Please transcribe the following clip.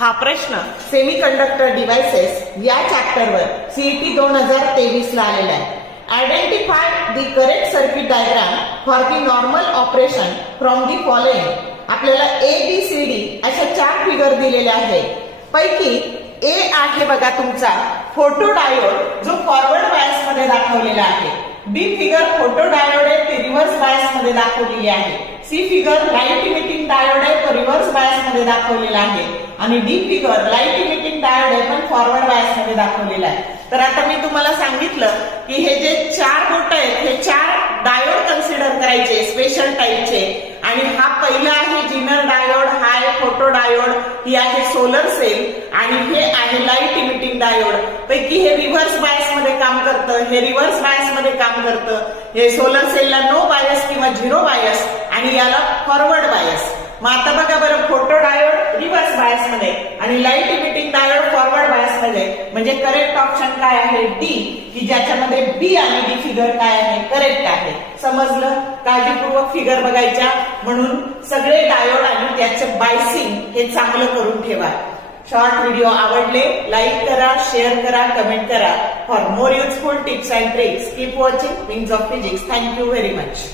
हा प्रश्न semiconductor devices या चॅप्टरवर सीईटी 2023 ला आलेला आहे. Identify the correct circuit diagram for the normal operation from the following. आपल्याला ABCD अशा 4 फिगर दिलेल्या आहेत. पैकी ए आहे बघा तुमचा फोटो डायोड जो फॉरवर्ड बायस मध्ये दाखवलेला आहे. बी फिगर फोटो डायोड आहे ते रिव्हर्स बायस मध्ये दाखवलेली आहे. C figure light emitting diode आहे तो रिव्हर्स बायस मध्ये दाखवलेला आहे. आणि D figure light emitting diode आहे पण फॉरवर्ड बायस मध्ये दाखवलेला आहे. तर आता मी तुम्हाला सांगितलं की हे जे 4 बोट आहेत हे 4 डायोड कन्सिडर करायचे स्पेशल टाईपचे. आणि हा पहिला आहे जिनर डायोड, हा आहे फोटो डायोड, ही आहे सोलर सेल आणि हे आहे लाईट इमिटिंग डायोड. पैकी हे रिव्हर्स बायस मध्ये काम करतं, हे रिव्हर्स बायस मध्ये काम करतं. हे सोलर सेलला नो बायस किंवा झिरो बायस आणि याला फॉरवर्ड बायस. मग आता बघा बरं, फोटो डायोड रिव्हर्स बायस मध्ये आणि light emitting diode forward bias मध्ये. म्हणजे करेक्ट ऑप्शन काय आहे? डी, की ज्याच्यामध्ये बी आणि डी फिगर काय आहे? करेक्ट आहे. समजलं? काळजीपूर्वक फिगर बघायच्या, म्हणून सगळे डायोड आणि त्याचे बायसिंग हे चांगलं करून ठेवा. शॉर्ट व्हिडिओ आवडले लाईक करा, शेअर करा, कमेंट करा. For more useful tips and tricks keep watching wings of physics. Thank you very much.